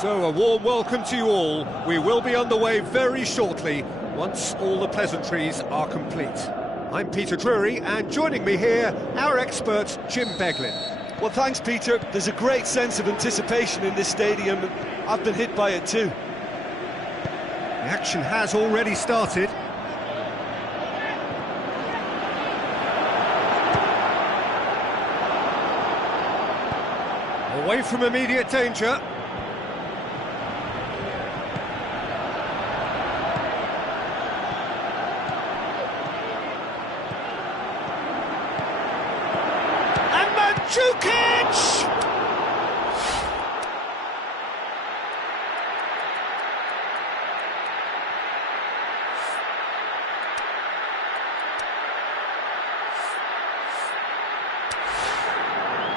So, a warm welcome to you all. We will be underway very shortly, once all the pleasantries are complete. I'm Peter Drury, and joining me here, our expert, Jim Beglin. Well, thanks, Peter. There's a great sense of anticipation in this stadium. I've been hit by it too. The action has already started. Away from immediate danger. Mandzukic!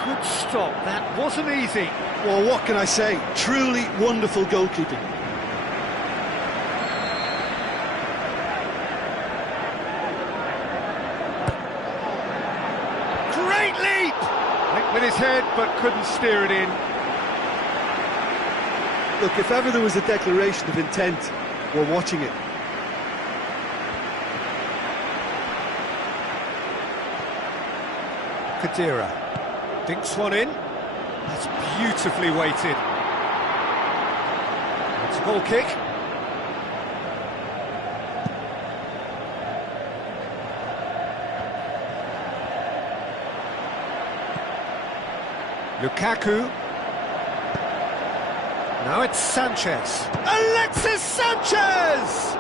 Good stop, that wasn't easy. Well, what can I say? Truly wonderful goalkeeping. Great leap! Went with his head, but couldn't steer it in. Look, if ever there was a declaration of intent, we're watching it. Khedira dinks one in. That's beautifully weighted. It's a goal kick. Lukaku. Now it's Sanchez. Alexis Sanchez!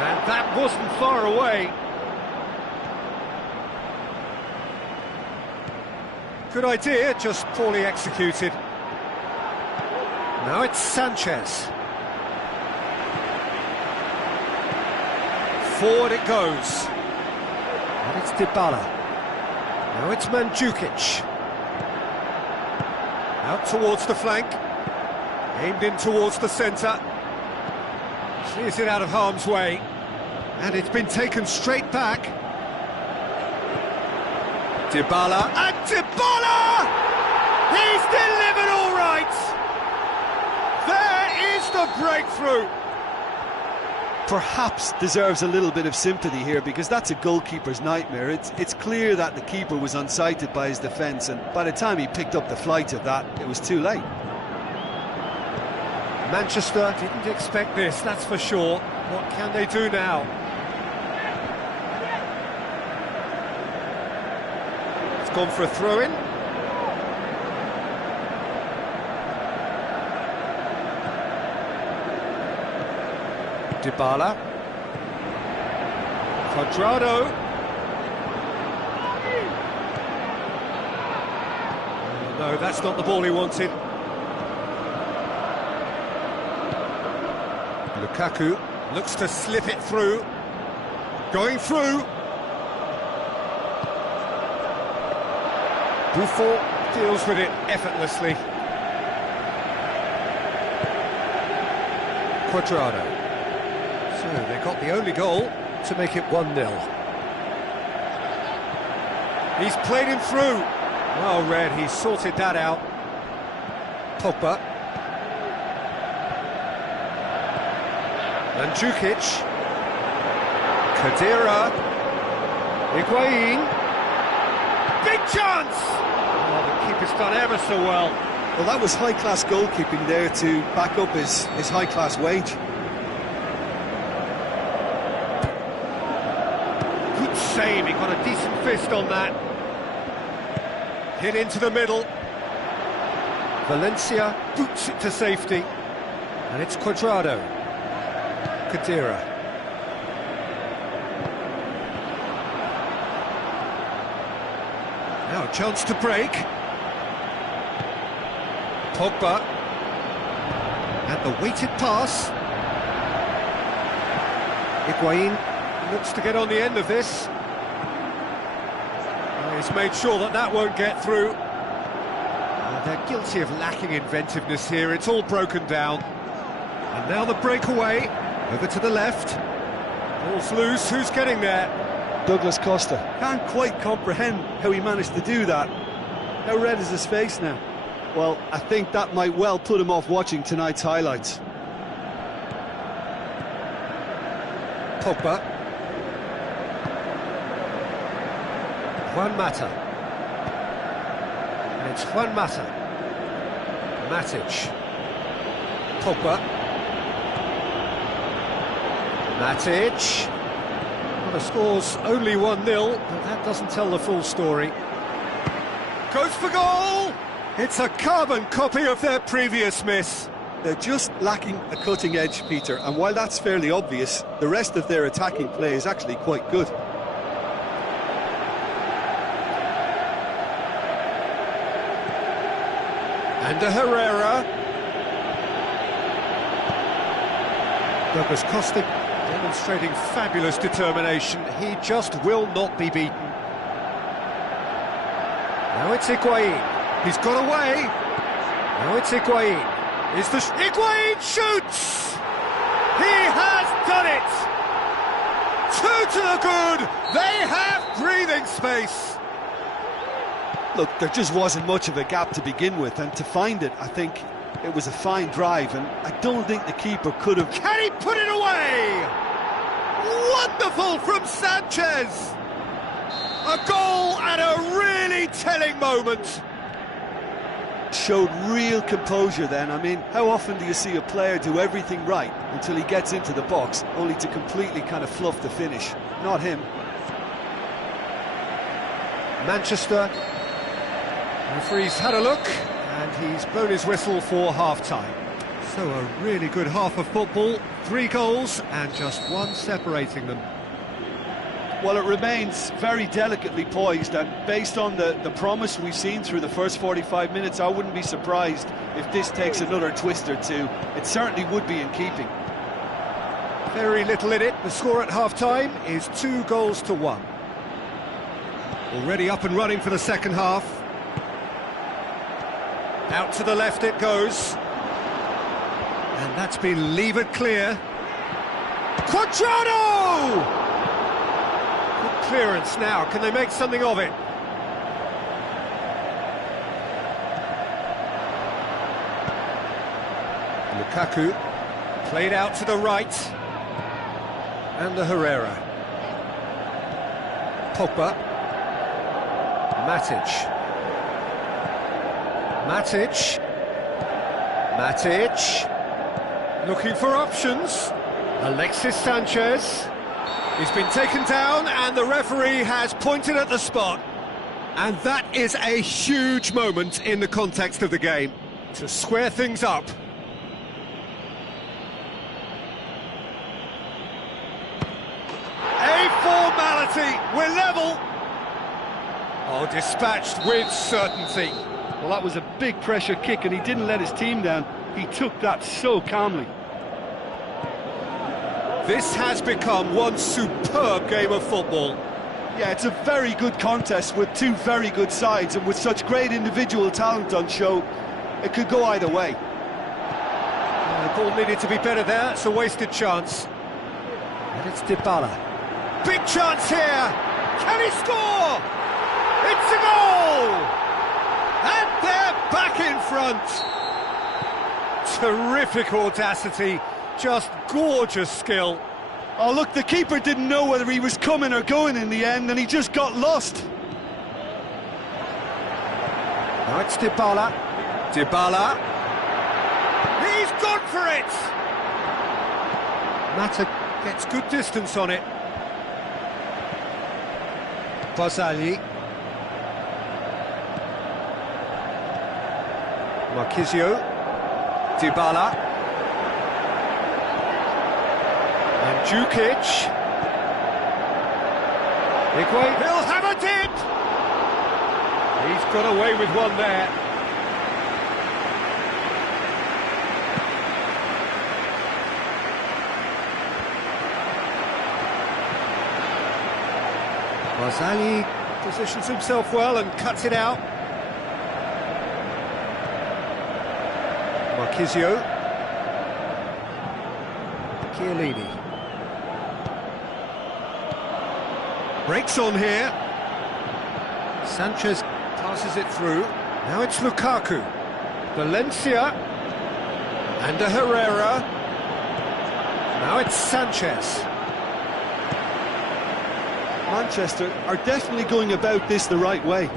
And that wasn't far away. Good idea, just poorly executed. Now it's Sanchez. Forward it goes. And it's Dybala. Now it's Mandzukic. Out towards the flank. Aimed in towards the centre. Clears it out of harm's way. And it's been taken straight back. Dybala. And Dybala! He's delivered all right! There is the breakthrough! Perhaps deserves a little bit of sympathy here, because that's a goalkeeper's nightmare. It's clear that the keeper was unsighted by his defence, and by the time he picked up the flight of that, it was too late. Manchester didn't expect this, that's for sure. What can they do now? It's gone for a throw-in. Dybala. Cuadrado. No, that's not the ball he wanted. Lukaku looks to slip it through. Going through. Buffon deals with it effortlessly. Cuadrado. So they got the only goal to make it 1-0. He's played him through. Well read, he sorted that out. Pogba. Mandzukic. Khedira. Higuain. Big chance! Oh, the keeper's done ever so well. Well, that was high-class goalkeeping there to back up his high-class wage. Save, he got a decent fist on that. Hit into the middle. Valencia boots it to safety. And it's Cuadrado. Khedira. Now a chance to break. Pogba. And the weighted pass. Higuain looks to get on the end of this. He's made sure that that won't get through. They're guilty of lacking inventiveness here. It's all broken down. And now the breakaway. Over to the left. Ball's loose. Who's getting there? Douglas Costa. Can't quite comprehend how he managed to do that. How red is his face now? Well, I think that might well put him off watching tonight's highlights. Pogba. Juan Mata. And it's Juan Mata. Matic. Pogba. Matic. Well, the score's only 1-0, but that doesn't tell the full story. Goes for goal! It's a carbon copy of their previous miss. They're just lacking a cutting edge, Peter, and while that's fairly obvious, the rest of their attacking play is actually quite good. And Herrera. Douglas Costa demonstrating fabulous determination. He just will not be beaten. Now it's Higuain. He's got away. Now it's Higuain. Higuain shoots! He has done it! 2 to the good! They have breathing space! Look, there just wasn't much of a gap to begin with, and to find it, I think it was a fine drive, and I don't think the keeper could have... Can he put it away? Wonderful from Sanchez! A goal at a really telling moment. Showed real composure then. I mean, how often do you see a player do everything right until he gets into the box, only to completely kind of fluff the finish? Not him. Manchester. The referee's had a look, and he's blown his whistle for half-time. So a really good half of football, 3 goals, and just 1 separating them. Well, it remains very delicately poised, and based on the promise we've seen through the first 45 minutes, I wouldn't be surprised if this takes another twist or two. It certainly would be in keeping. Very little in it. The score at half-time is 2 goals to 1. Already up and running for the second half. Out to the left it goes. And that's been levered clear. Quadrado! Clearance now, can they make something of it? Lukaku, played out to the right, and the Herrera. Pogba, Matic, looking for options, Alexis Sanchez. He's been taken down and the referee has pointed at the spot. And that is a huge moment in the context of the game, to square things up. A formality, we're level. Oh, dispatched with certainty. Well, that was a big pressure kick and he didn't let his team down. He took that so calmly. This has become one superb game of football. Yeah, it's a very good contest with 2 very good sides, and with such great individual talent on show, it could go either way. The ball needed to be better there, it's a wasted chance. And it's Dybala. Big chance here! Can he score? It's a goal! And they're back in front! Terrific audacity. Just gorgeous skill. Oh, look, the keeper didn't know whether he was coming or going in the end, and he just got lost. Now it's Dybala. Dybala. He's gone for it! Mata gets good distance on it. Barzagli. Marquisio. Dybala. And Djukic. Higuain, he'll have a dip! He's got away with one there. Barzagli positions himself well and cuts it out. Marquisio. Chiellini. Breaks on here. Sanchez passes it through. Now it's Lukaku. Valencia. And a Herrera. Now it's Sanchez. Manchester are definitely going about this the right way.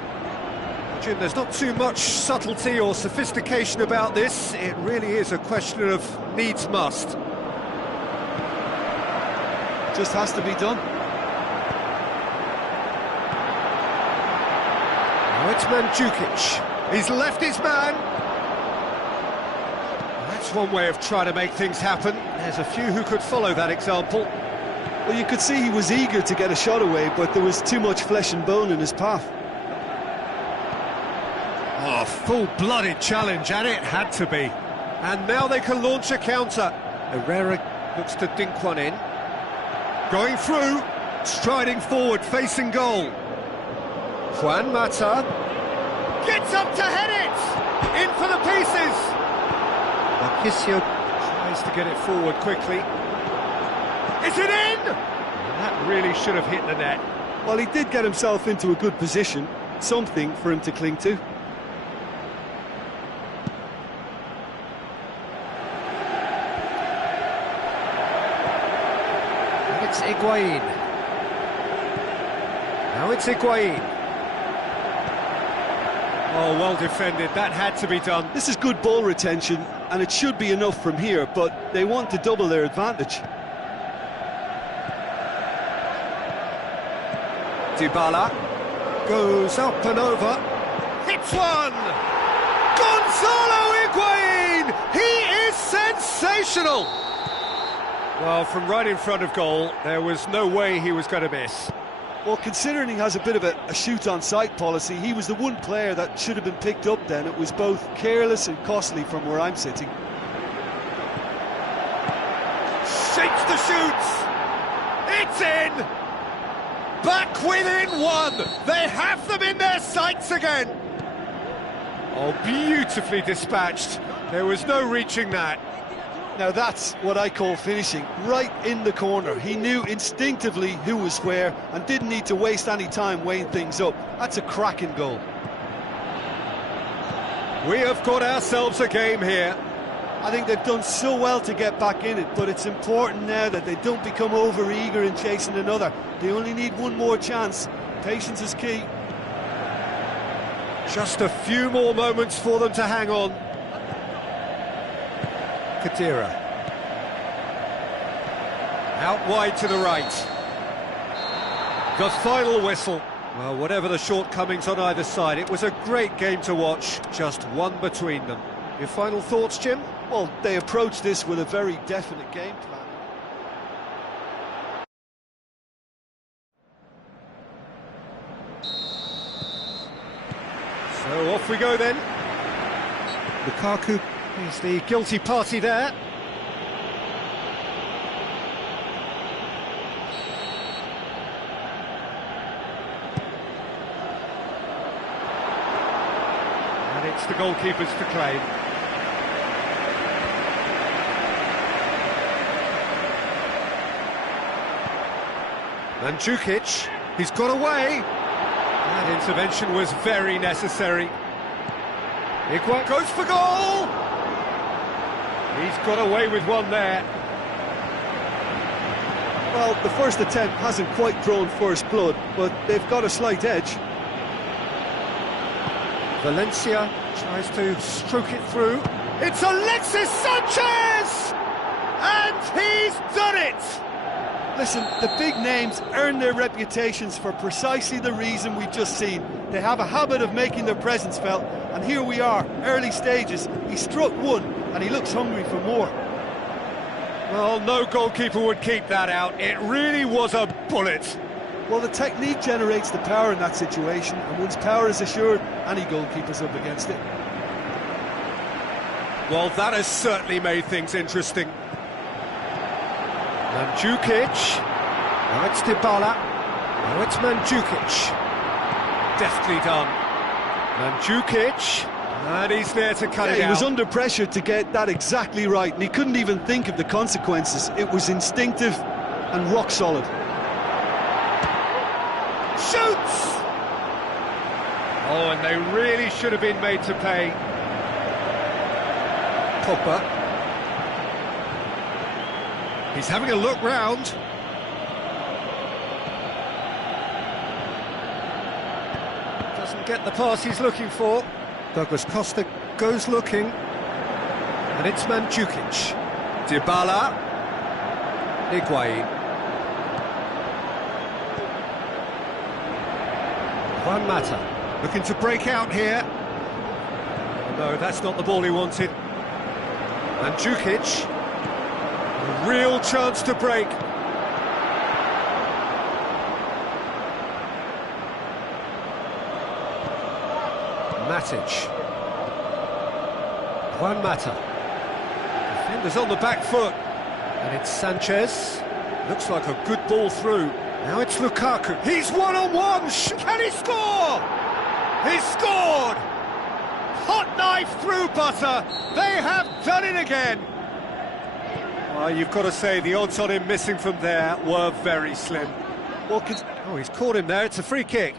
Jim, there's not too much subtlety or sophistication about this. It really is a question of needs must. Just has to be done. Now it's Mandzukic. He's left his man. That's one way of trying to make things happen. There's a few who could follow that example. Well, you could see he was eager to get a shot away, but there was too much flesh and bone in his path. Oh, full-blooded challenge, and it had to be. And now they can launch a counter. Herrera looks to dink one in. Going through, striding forward, facing goal. Juan Mata gets up to head it! In for the pieces! Marquisio tries to get it forward quickly. Is it in? That really should have hit the net. Well, he did get himself into a good position, something for him to cling to. It's Higuain. Now it's Higuain. Oh, well defended. That had to be done. This is good ball retention, and it should be enough from here, but they want to double their advantage. Dybala goes up and over. Hits one! Gonzalo Higuain! He is sensational! Well, from right in front of goal, there was no way he was going to miss. Well, considering he has a bit of a shoot-on-sight policy, he was the one player that should have been picked up then. It was both careless and costly from where I'm sitting. Shapes the shoots! It's in! Back within one! They have them in their sights again! Oh, beautifully dispatched. There was no reaching that. Now that's what I call finishing, right in the corner. He knew instinctively who was where and didn't need to waste any time weighing things up. That's a cracking goal. We have got ourselves a game here. I think they've done so well to get back in it, but it's important now that they don't become over-eager in chasing another. They only need one more chance. Patience is key. Just a few more moments for them to hang on. Kadira. Out wide to the right. The final whistle. Well, whatever the shortcomings on either side, it was a great game to watch, just one between them. Your final thoughts, Jim? Well, they approached this with a very definite game plan. So off we go then. Lukaku is the guilty party there. And it's the goalkeepers to claim. Mandzukic, he's got away. That intervention was very necessary. Higuain goes for goal! He's got away with one there. Well, the first attempt hasn't quite drawn first blood, but they've got a slight edge. Valencia tries to stroke it through. It's Alexis Sanchez! And he's done it! Listen, the big names earn their reputations for precisely the reason we've just seen. They have a habit of making their presence felt, and here we are, early stages. He struck one, and he looks hungry for more. Well, no goalkeeper would keep that out. It really was a bullet. Well, the technique generates the power in that situation, and once power is assured, any goalkeeper's up against it. Well, that has certainly made things interesting. Mandzukic. Now it's Dybala. Now it's Mandzukic. Deftly done. Mandzukic. And he's there to cut it out. He was under pressure to get that exactly right, and he couldn't even think of the consequences. It was instinctive and rock solid. Shoots! Oh, and they really should have been made to pay. Pogba. He's having a look round. Doesn't get the pass he's looking for. Douglas Costa goes looking. And it's Mandzukic. Dybala. Higuain. Juan Mata. Looking to break out here. Oh, no, that's not the ball he wanted. Mandzukic. A real chance to break. Matic. Juan Mata. Defenders on the back foot. And it's Sanchez. Looks like a good ball through. Now it's Lukaku. He's one-on-one. Can he score? He scored! Hot knife through butter. They have done it again. Well, you've got to say the odds on him missing from there were very slim. Oh, he's caught him there. It's a free kick.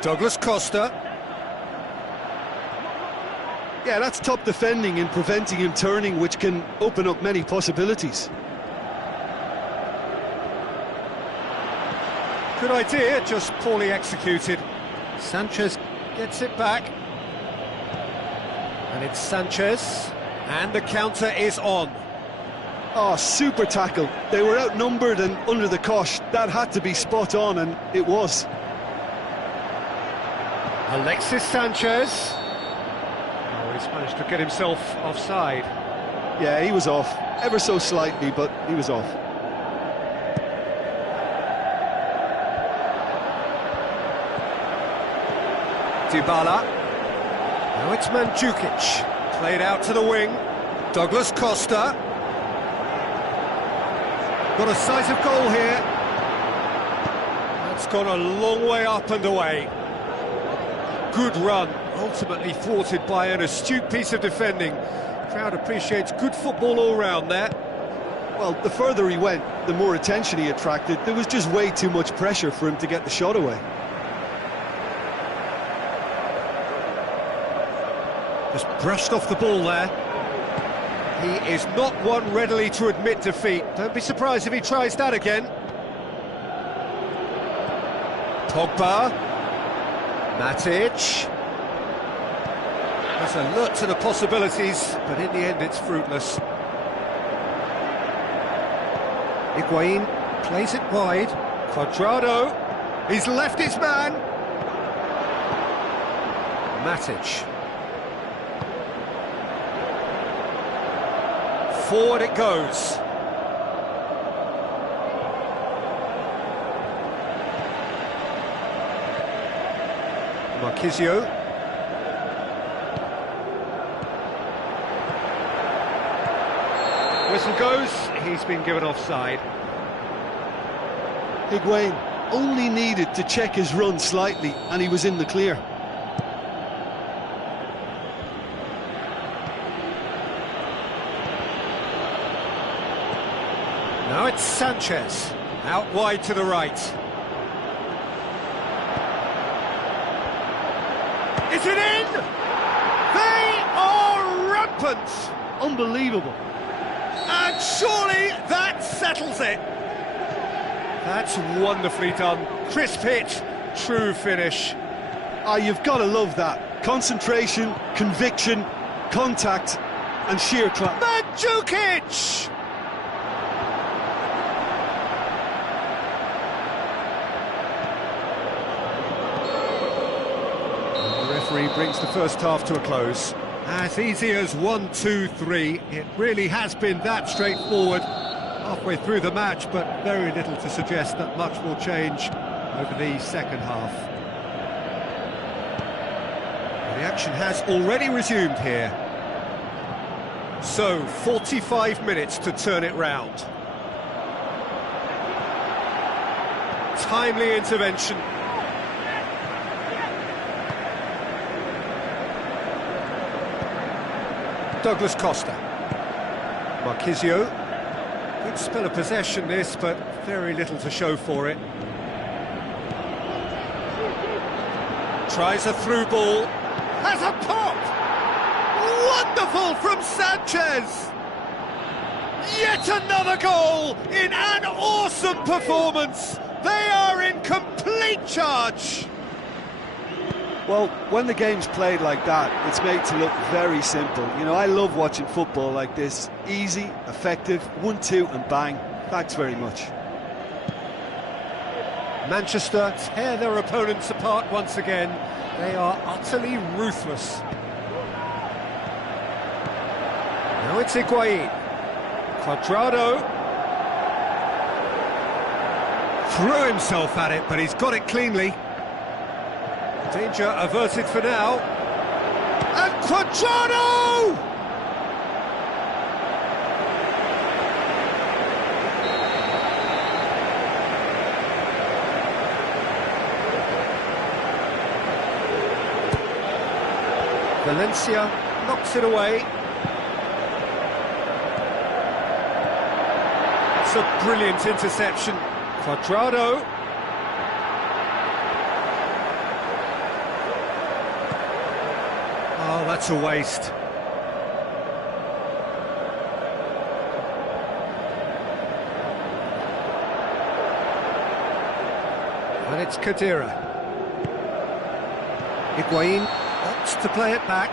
Douglas Costa. Yeah, that's top defending and preventing him turning, which can open up many possibilities. Good idea, just poorly executed. Sanchez gets it back. And it's Sanchez. And the counter is on. Oh, super tackle. They were outnumbered and under the cosh. That had to be spot on, and it was. Alexis Sanchez. Oh, he's managed to get himself offside. Yeah, he was off. Ever so slightly, but he was off. Dybala. Now it's Mandzukic. Played out to the wing. Douglas Costa. Got a sight of goal here. That's gone a long way up and away. Good run, ultimately thwarted by an astute piece of defending. Crowd appreciates good football all round there. Well, the further he went, the more attention he attracted. There was just way too much pressure for him to get the shot away. Just brushed off the ball there. He is not one readily to admit defeat. Don't be surprised if he tries that again. Pogba. Matic. There's alert to the possibilities, but in the end it's fruitless. Higuain plays it wide. Cuadrado. He's left his man. Matic. Forward it goes. Marquisio. Whistle goes, he's been given offside. Higuain only needed to check his run slightly and he was in the clear. Now it's Sanchez, out wide to the right. Is it in? They are rampant! Unbelievable. And surely that settles it. That's wonderfully done. Crisp hit, true finish. Ah, you've got to love that. Concentration, conviction, contact, and sheer class. Mandzukic! The referee brings the first half to a close. As easy as 1, 2, 3. It really has been that straightforward. Halfway through the match, but very little to suggest that much will change over the second half. The action has already resumed here. So, 45 minutes to turn it round. Timely intervention. Douglas Costa. Marquisio. Good spell of possession this, but very little to show for it. Tries a through ball. has a pop! Wonderful from Sanchez! Yet another goal in an awesome performance! They are in complete charge! Well, when the game's played like that, it's made to look very simple. You know, I love watching football like this. Easy, effective, 1-2 and bang. Thanks very much. Manchester tear their opponents apart once again. They are utterly ruthless. Now it's Higuain. Cuadrado. Threw himself at it, but he's got it cleanly. Danger averted for now. And Cuadrado! Valencia knocks it away. It's a brilliant interception. Cuadrado. Oh, that's a waste. And it's Khedira. Higuain opts to play it back.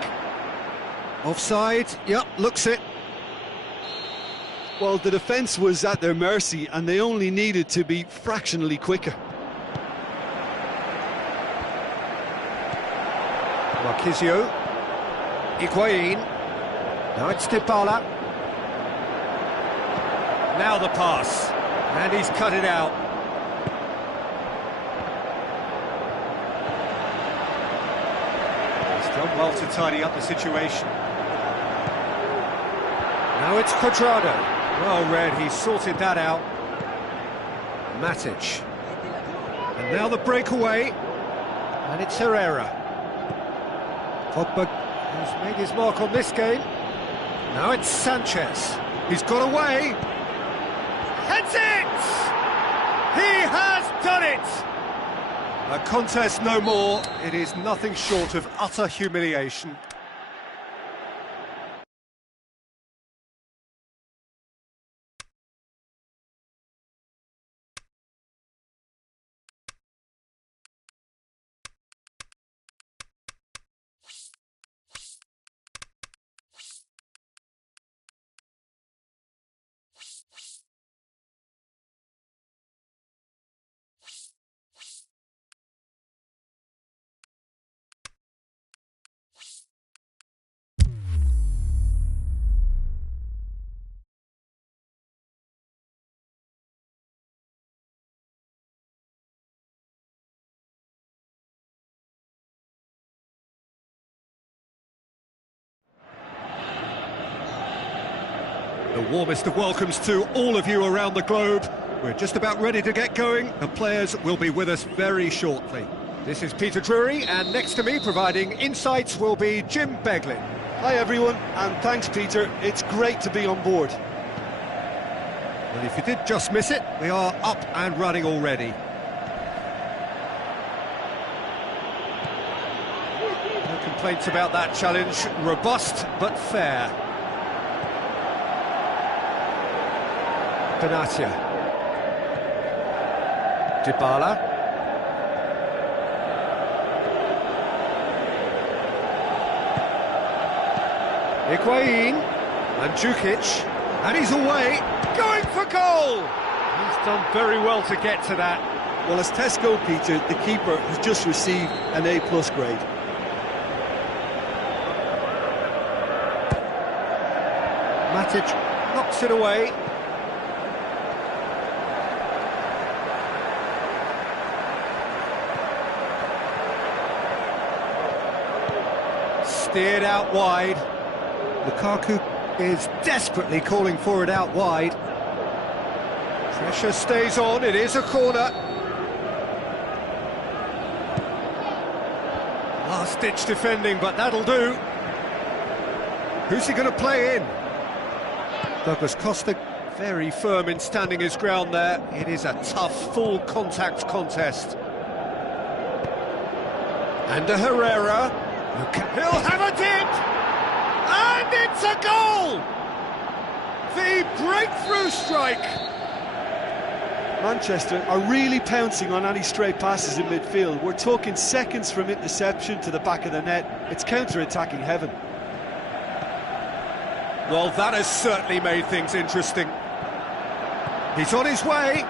Offside, yep, looks it. Well, the defence was at their mercy and they only needed to be fractionally quicker. Marquisio. Higuain. Now it's Dybala. Now the pass. And he's cut it out. He's done well to tidy up the situation. Now it's Cuadrado. Well read, he sorted that out. Matic. And now the breakaway. And it's Herrera. Pogba, who's made his mark on this game. Now it's Sanchez. He's got away. Heads it! He has done it! A contest no more. It is nothing short of utter humiliation. The warmest of welcomes to all of you around the globe. We're just about ready to get going. The players will be with us very shortly. This is Peter Drury, and next to me providing insights will be Jim Beglin. Hi everyone, and thanks Peter, it's great to be on board. Well, if you did just miss it, we are up and running already. No complaints about that challenge, robust but fair. Benatia. Dybala. Higuain. Mandzukic. And he's away. Going for goal! He's done very well to get to that. Well, as Tesco, Peter, the keeper has just received an A+ grade. Matic knocks it away. Steered out wide. Lukaku is desperately calling for it out wide. Pressure stays on, it is a corner. Last-ditch defending, but that'll do. Who's he going to play in? Douglas Costa, very firm in standing his ground there. It is a tough, full-contact contest. And a Herrera. He'll have a dip! And it's a goal! The breakthrough strike! Manchester are really pouncing on any stray passes in midfield. We're talking seconds from interception to the back of the net. It's counter-attacking heaven. Well, that has certainly made things interesting. He's on his way.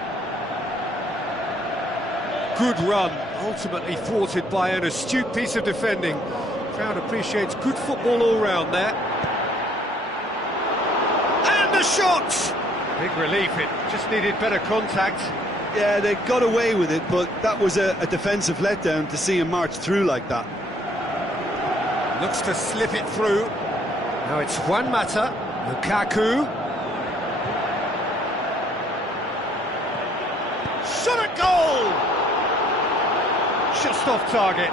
Good run, ultimately thwarted by an astute piece of defending. Crowd appreciates good football all round there. And the shot! Big relief, it just needed better contact. Yeah, they got away with it, but that was a defensive letdown to see him march through like that. Looks to slip it through. Now it's Juan Mata, Lukaku. Shot at goal! Just off target.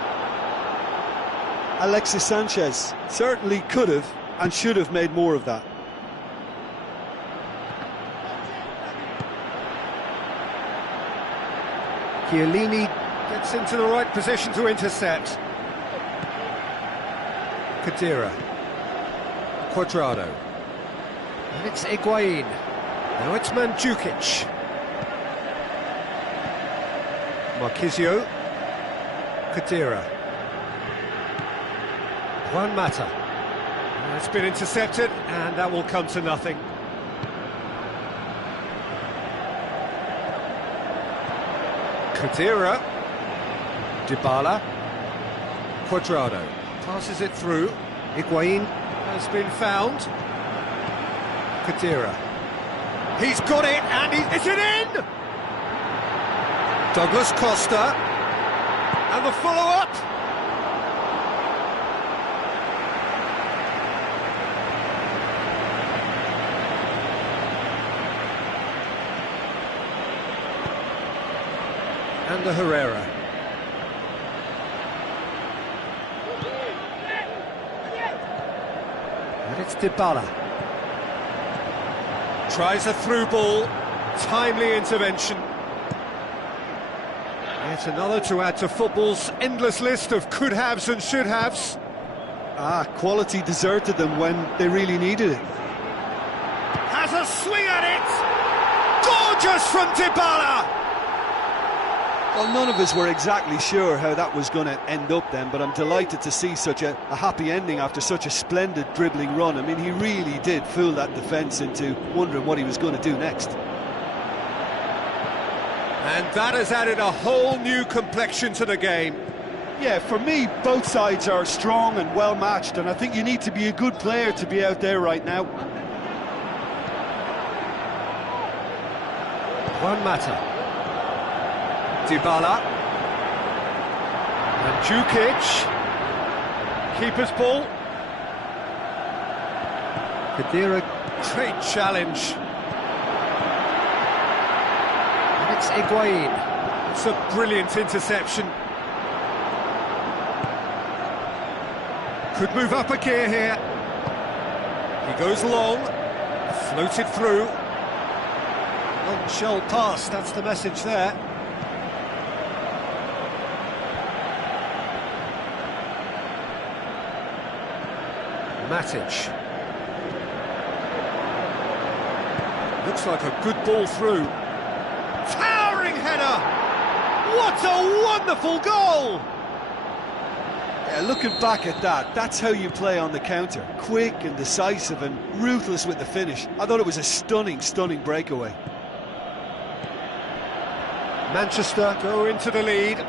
Alexis Sanchez certainly could have and should have made more of that. Chiellini gets into the right position to intercept. Khedira. Cuadrado. And it's Higuain. Now it's Mandzukic. Marquisio. Khedira. Juan Mata. It's been intercepted, and that will come to nothing. Khedira. Dybala. Cuadrado. Passes it through. Higuain has been found. Khedira. He's got it, and is it in? Douglas Costa. And the follow-up. And the Herrera. And it's Dybala. Tries a through ball. Timely intervention. Yet another to add to football's endless list of could-haves and should-haves. Quality deserted them when they really needed it. Has a swing at it! Gorgeous from Dybala! Well, none of us were exactly sure how that was going to end up then, but I'm delighted to see such a happy ending after such a splendid dribbling run. I mean, he really did fool that defence into wondering what he was going to do next. And that has added a whole new complexion to the game. Yeah, for me, both sides are strong and well matched, and I think you need to be a good player to be out there right now. Juan Mata. Dybala. Mandzukic. Keeper's ball. Khedira, great challenge. And it's Higuain. It's a brilliant interception. Could move up a gear here. He goes long. Floated through. Long shell pass, that's the message there. Matic. Looks like a good ball through. Towering header! What a wonderful goal! Yeah, looking back at that, that's how you play on the counter. Quick and decisive and ruthless with the finish. I thought it was a stunning, stunning breakaway. Manchester go into the lead.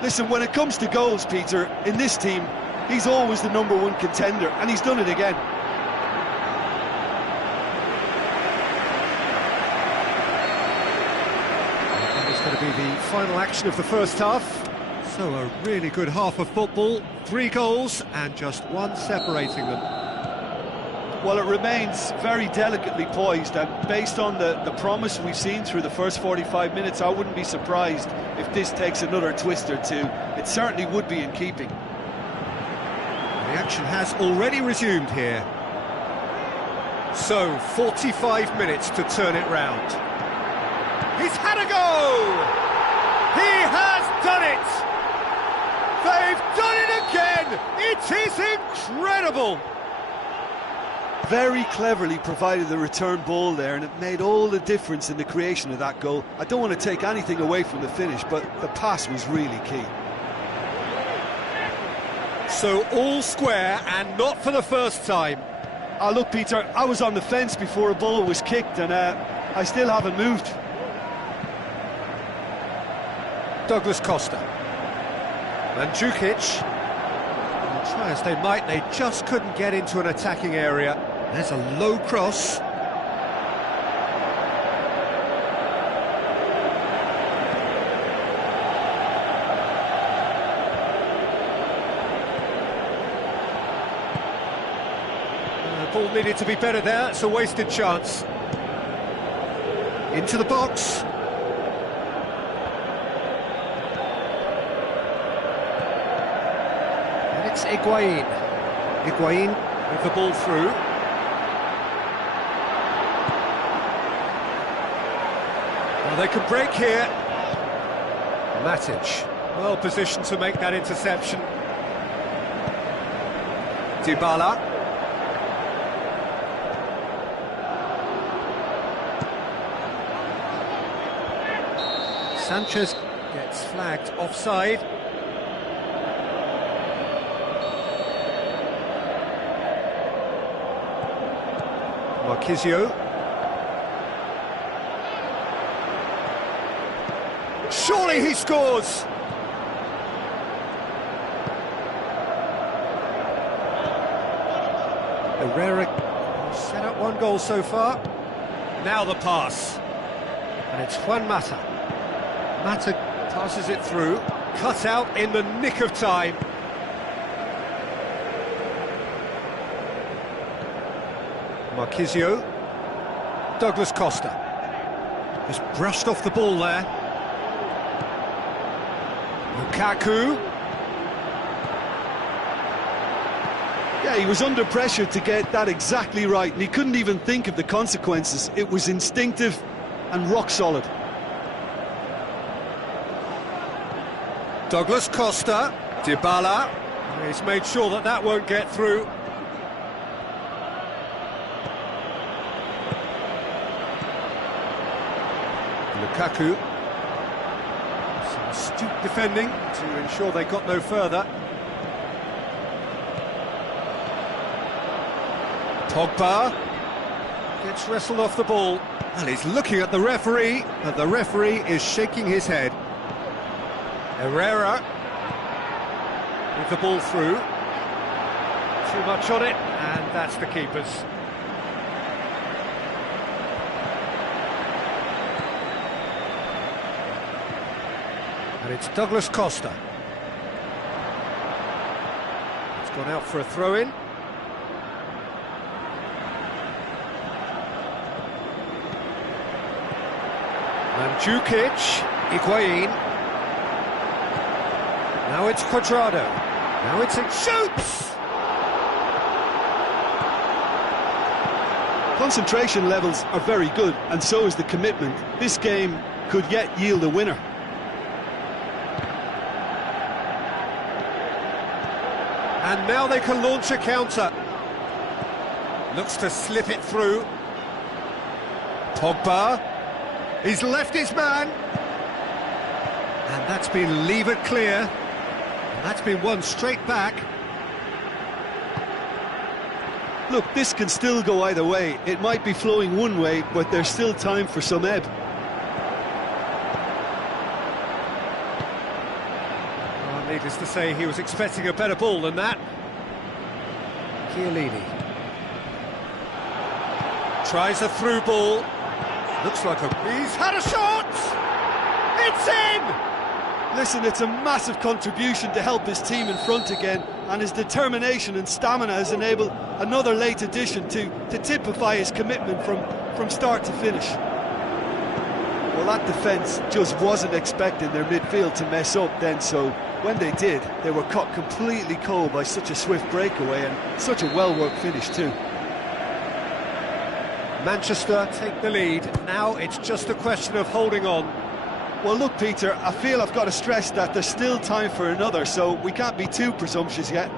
Listen, when it comes to goals, Peter, in this team, he's always the #1 contender, and he's done it again. It's going to be the final action of the first half. So a really good half of football. 3 goals and just 1 separating them. Well, it remains very delicately poised, and based on the promise we've seen through the first 45 minutes, I wouldn't be surprised if this takes another twist or two. It certainly would be in keeping. The action has already resumed here. So, 45 minutes to turn it round. He's had a go! He has done it! They've done it again! It is incredible! Very cleverly provided the return ball there, and it made all the difference in the creation of that goal. I don't want to take anything away from the finish, but the pass was really key. So all square, and not for the first time. Oh, look, Peter, I was on the fence before a ball was kicked, and I still haven't moved. Douglas Costa. Mandzukic. And try as they might, they just couldn't get into an attacking area. There's a low cross. The ball needed to be better there, it's a wasted chance. Into the box. And it's Higuain. Higuain with the ball through. Well, they could break here. Matic, well positioned to make that interception. Dybala. Sanchez gets flagged offside. Marquisio. Surely he scores! Herrera set up one goal so far. Now the pass. And it's Juan Mata. Mata passes it through. Cut out in the nick of time. Marquisio. Douglas Costa. Just brushed off the ball there. Lukaku. Yeah, he was under pressure to get that exactly right, and he couldn't even think of the consequences. It was instinctive and rock solid. Douglas Costa. Dybala. He's made sure that that won't get through. Lukaku. Some astute defending to ensure they got no further. Pogba gets wrestled off the ball. Well, he's looking at the referee, but the referee is shaking his head. Herrera with the ball through. Too much on it, and that's the keeper's. And it's Douglas Costa. It's gone out for a throw-in. Mandzukic, Higuain. Now it's Cuadrado. Now it's shoots! Concentration levels are very good, and so is the commitment. This game could yet yield a winner. And now they can launch a counter. Looks to slip it through. Pogba. He's left his man. And that's been levered clear. And that's been won straight back. Look, this can still go either way. It might be flowing one way, but there's still time for some ebb. Well, needless to say, he was expecting a better ball than that. Chiellini. Tries a through ball. Looks like he's had a shot! It's in! Listen, it's a massive contribution to help his team in front again, and his determination and stamina has enabled another late addition to typify his commitment from start to finish. Well, that defence just wasn't expecting their midfield to mess up then, so when they did, they were caught completely cold by such a swift breakaway and such a well-worked finish too. Manchester take the lead. Now it's just a question of holding on. Well, look, Peter, I feel I've got to stress that there's still time for another, so we can't be too presumptuous yet.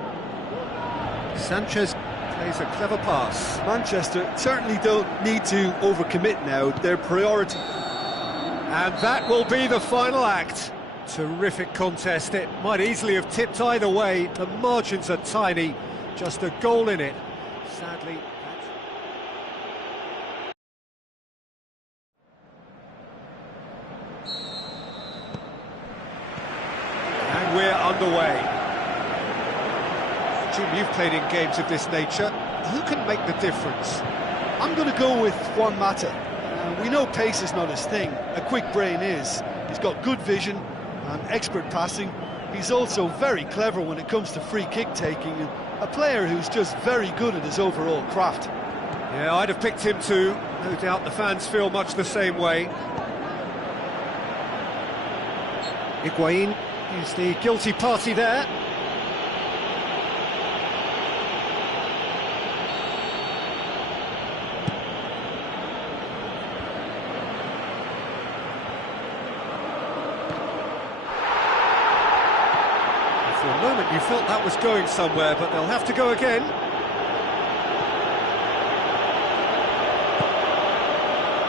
Sanchez plays a clever pass. Manchester certainly don't need to overcommit now. Their priority... And that will be the final act. Terrific contest. It might easily have tipped either way. The margins are tiny. Just a goal in it. Sadly... And we're underway. Jim, you've played in games of this nature. Who can make the difference? I'm going to go with Juan Mata. We know pace is not his thing. A quick brain is. He's got good vision and expert passing. He's also very clever when it comes to free kick taking, and a player who's just very good at his overall craft. Yeah, I'd have picked him too. No doubt the fans feel much the same way. Higuain is the guilty party there. For a moment you felt that was going somewhere, but they'll have to go again.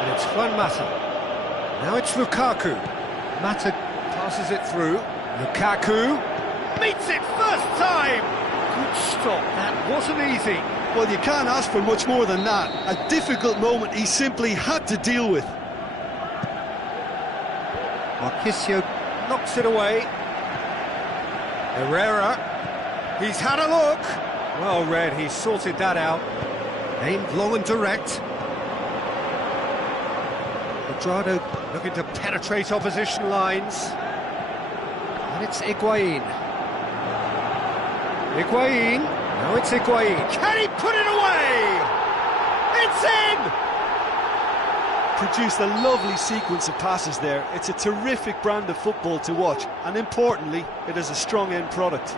And it's Juan Mata. Now it's Lukaku. Mata passes it through. Lukaku meets it first time. Good stop. That wasn't easy. Well, you can't ask for much more than that. A difficult moment he simply had to deal with. Marquisio knocks it away. Herrera, he's had a look. Well read, he sorted that out. Aimed long and direct. Cuadrado looking to penetrate opposition lines. And it's Higuain. Higuain, now it's Higuain. Can he put it away? It's in! Produced a lovely sequence of passes there. It's a terrific brand of football to watch, and importantly, it is a strong end product.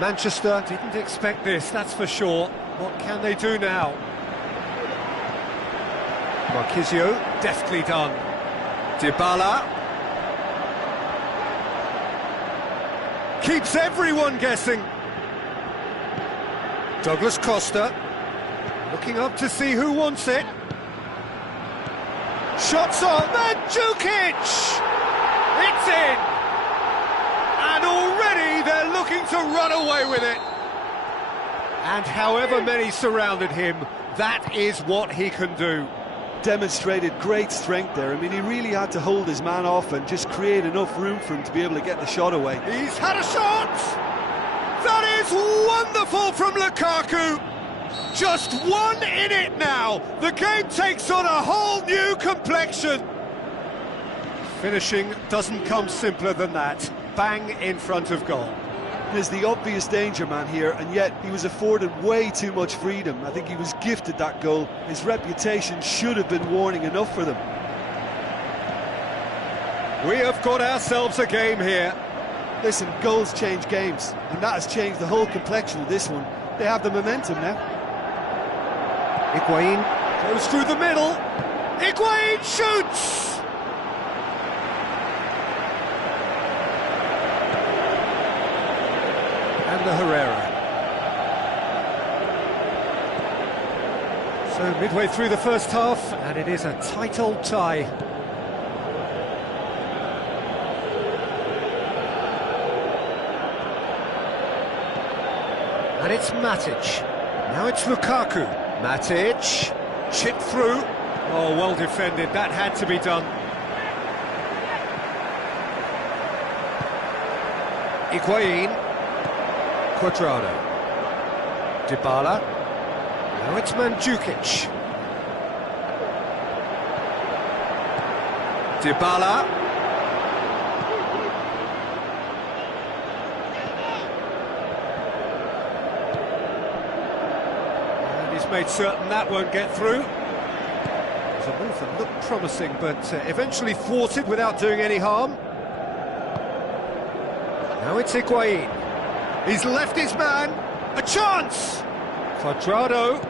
Manchester didn't expect this, that's for sure. What can they do now? Marquisio, deftly done. Dybala. Keeps everyone guessing. Douglas Costa. Looking up to see who wants it. Shots on, Mandzukic! It's in! And already they're looking to run away with it. And however many surrounded him, that is what he can do. Demonstrated great strength there. I mean, he really had to hold his man off and just create enough room for him to be able to get the shot away. He's had a shot! That is wonderful from Lukaku! Just one in it now. The game takes on a whole new complexion. Finishing doesn't come simpler than that. Bang in front of goal. There's the obvious danger man here, and yet he was afforded way too much freedom. I think he was gifted that goal. His reputation should have been warning enough for them. We have got ourselves a game here. Listen, goals change games, and that has changed the whole complexion of this one. They have the momentum now. Higuain goes through the middle. Higuain shoots! And the Herrera. So midway through the first half, and it is a tight old tie. And it's Matic. Now it's Lukaku. Matic, chipped through. Oh, well defended, that had to be done. Higuain. Cuadrado. Dybala. Now it's Mandzukic. Dybala. Made certain that won't get through. It's a move that looked promising, but eventually thwarted without doing any harm. Now it's Higuain. He's left his man. A chance! Cuadrado.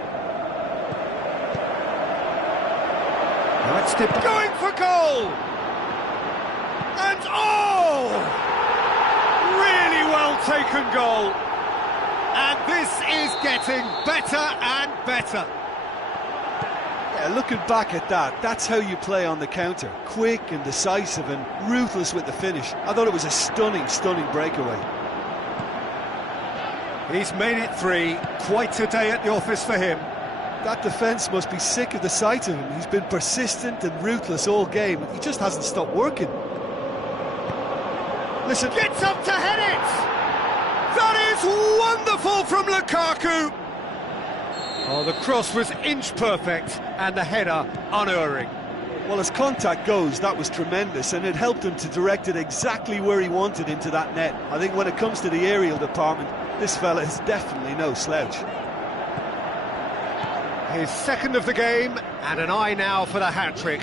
Now it's going for goal! And oh! Really well taken goal. And this is getting better and better. Yeah, looking back at that, that's how you play on the counter. Quick and decisive and ruthless with the finish. I thought it was a stunning, stunning breakaway. He's made it 3. Quite a day at the office for him. That defence must be sick of the sight of him. He's been persistent and ruthless all game. He just hasn't stopped working. Listen. Gets up to head it! That is wonderful from Lukaku! Oh, the cross was inch perfect and the header unerring. Well, as contact goes, that was tremendous, and it helped him to direct it exactly where he wanted into that net. I think when it comes to the aerial department, this fella is definitely no slouch. His second of the game, and an eye now for the hat-trick.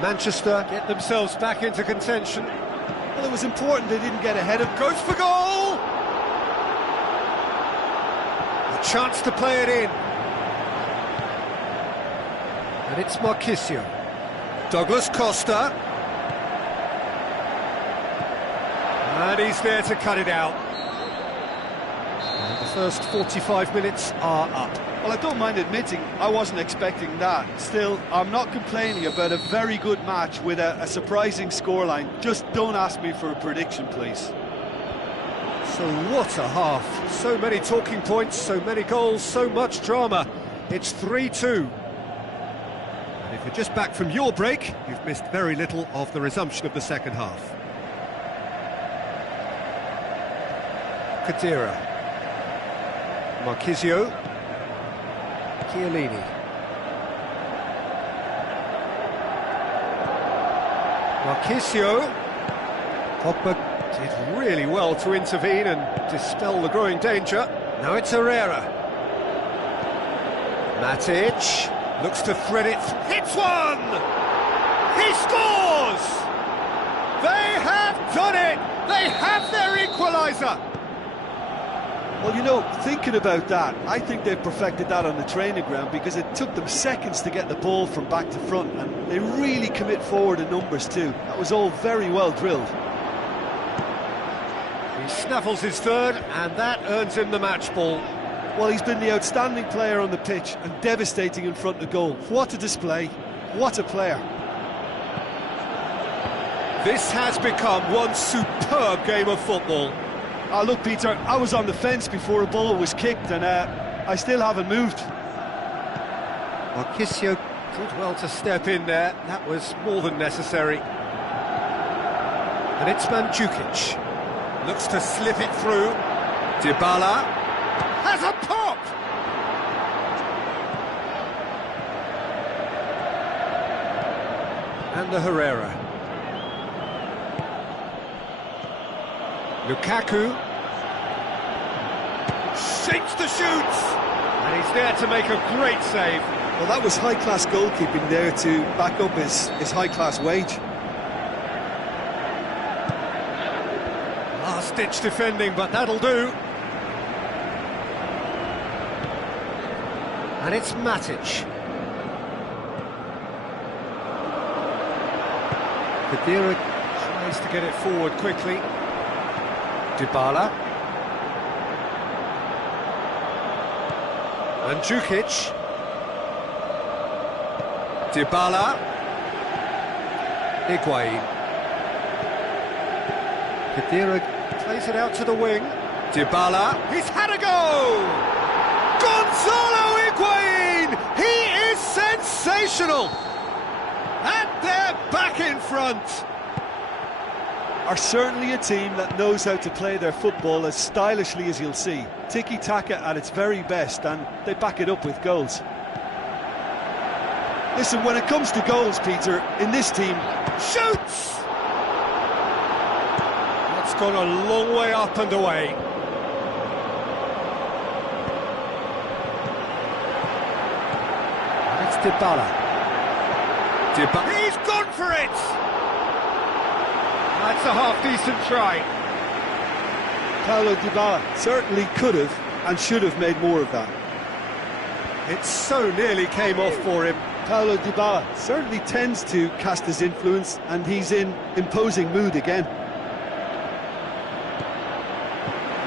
Manchester get themselves back into contention. Well, it was important they didn't get ahead of... Goes for goal! A chance to play it in. And it's Marchisio. Douglas Costa. And he's there to cut it out. And the first 45 minutes are up. Well, I don't mind admitting I wasn't expecting that. Still, I'm not complaining about a very good match with a surprising scoreline. Just don't ask me for a prediction, please. So what a half. So many talking points, so many goals, so much drama. It's 3-2. And if you're just back from your break, you've missed very little of the resumption of the second half. Khedira. Marchisio. Chiellini. Marchisio. Pogba did really well to intervene and dispel the growing danger. Now it's Herrera. Matic looks to thread it. Hits one! He scores! They have done it! They have their equaliser! Well, you know, thinking about that, I think they've perfected that on the training ground because it took them seconds to get the ball from back to front, and they really commit forward in numbers too. That was all very well drilled. He snaffles his third, and that earns him the match ball. Well, he's been the outstanding player on the pitch and devastating in front of goal. What a display, what a player. This has become one superb game of football. Oh, look, Peter, I was on the fence before a ball was kicked, and I still haven't moved. Marchisio did well to step in there. That was more than necessary. And it's Mandzukic. Looks to slip it through. Dybala has a pop! And the Herrera. Lukaku shapes the shoots, and he's there to make a great save. Well, that was high-class goalkeeping there to back up his high-class wage. Last-ditch defending, but that'll do. And it's Matic. Khedira tries to get it forward quickly. Dybala. Mandzukic. Dybala. Higuain. Khedira plays it out to the wing. Dybala. He's had a go! Gonzalo Higuain! He is sensational! And they're back in front! Are certainly a team that knows how to play their football as stylishly as you'll see. Tiki-taka at its very best, and they back it up with goals. Listen, when it comes to goals, Peter, in this team... Shoots! That's gone a long way up and away. And it's Dybala. He's gone for it! That's a half-decent try. Paulo Dybala certainly could have and should have made more of that. It so nearly came off for him. Paulo Dybala certainly tends to cast his influence, and he's in imposing mood again.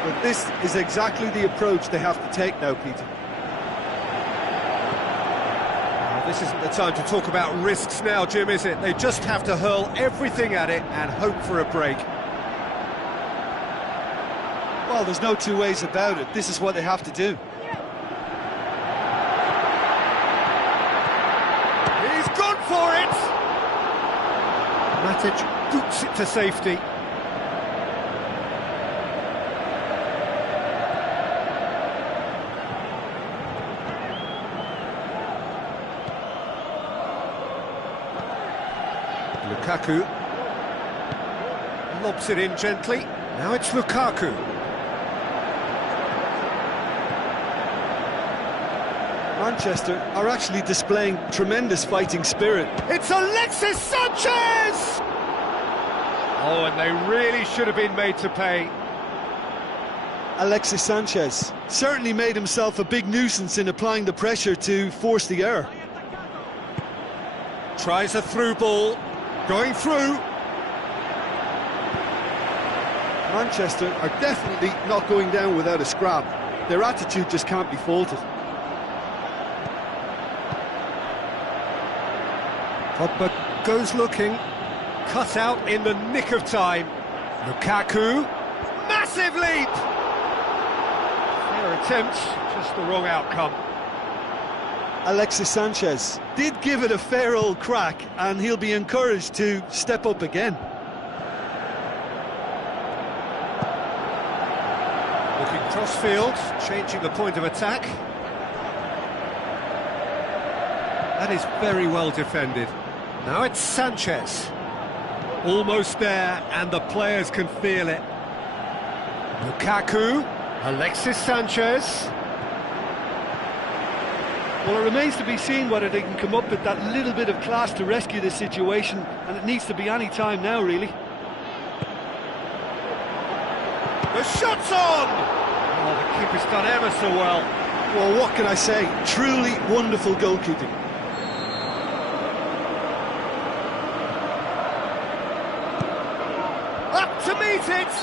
But this is exactly the approach they have to take now, Peter. This isn't the time to talk about risks now, Jim, is it? They just have to hurl everything at it and hope for a break. Well, there's no two ways about it. This is what they have to do. He's gone for it! Matic boots it to safety. Lukaku lobs it in gently. Now it's Lukaku. Manchester are actually displaying tremendous fighting spirit. It's Alexis Sanchez! Oh, and they really should have been made to pay. Alexis Sanchez certainly made himself a big nuisance in applying the pressure to force the error. Tries a through ball. Going through. Manchester are definitely not going down without a scrap. Their attitude just can't be faulted. Pogba goes looking. Cut out in the nick of time. Lukaku. Massive leap! Fair attempt, just the wrong outcome. Alexis Sanchez did give it a fair old crack, and he'll be encouraged to step up again. Looking cross-field, changing the point of attack. That is very well defended. Now it's Sanchez. Almost there, and the players can feel it. Lukaku, Alexis Sanchez. Well, it remains to be seen whether they can come up with that little bit of class to rescue this situation, and it needs to be any time now, really. The shot's on! Oh, the keeper's done ever so well. Well, what can I say? Truly wonderful goalkeeping. Up to meet it!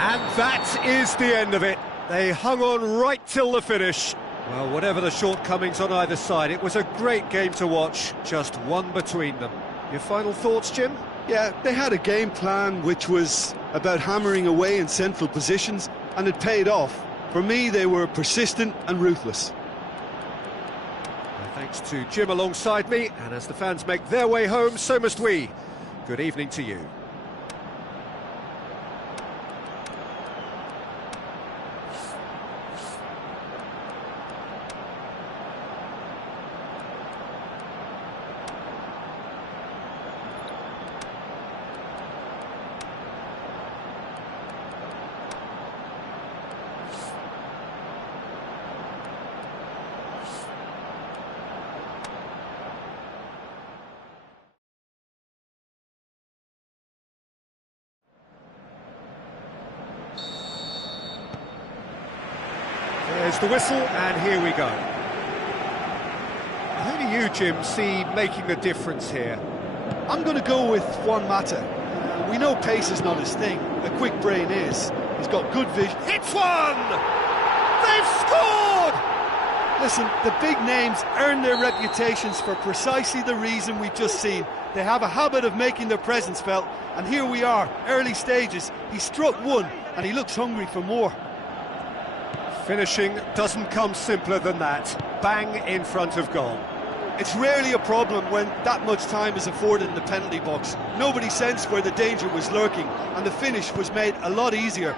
And that is the end of it. They hung on right till the finish. Well, whatever the shortcomings on either side, it was a great game to watch, just one between them. Your final thoughts, Jim? Yeah, they had a game plan which was about hammering away in central positions, and it paid off. For me, they were persistent and ruthless. Well, thanks to Jim alongside me, and as the fans make their way home, so must we. Good evening to you. There's the whistle, and here we go. Who do you, Jim, see making the difference here? I'm going to go with Juan Mata. We know pace is not his thing. A quick brain is. He's got good vision. Hits one! They've scored! Listen, the big names earn their reputations for precisely the reason we've just seen. They have a habit of making their presence felt, and here we are, early stages. He struck one, and he looks hungry for more. Finishing doesn't come simpler than that. Bang in front of goal. It's rarely a problem when that much time is afforded in the penalty box. Nobody sensed where the danger was lurking, and the finish was made a lot easier.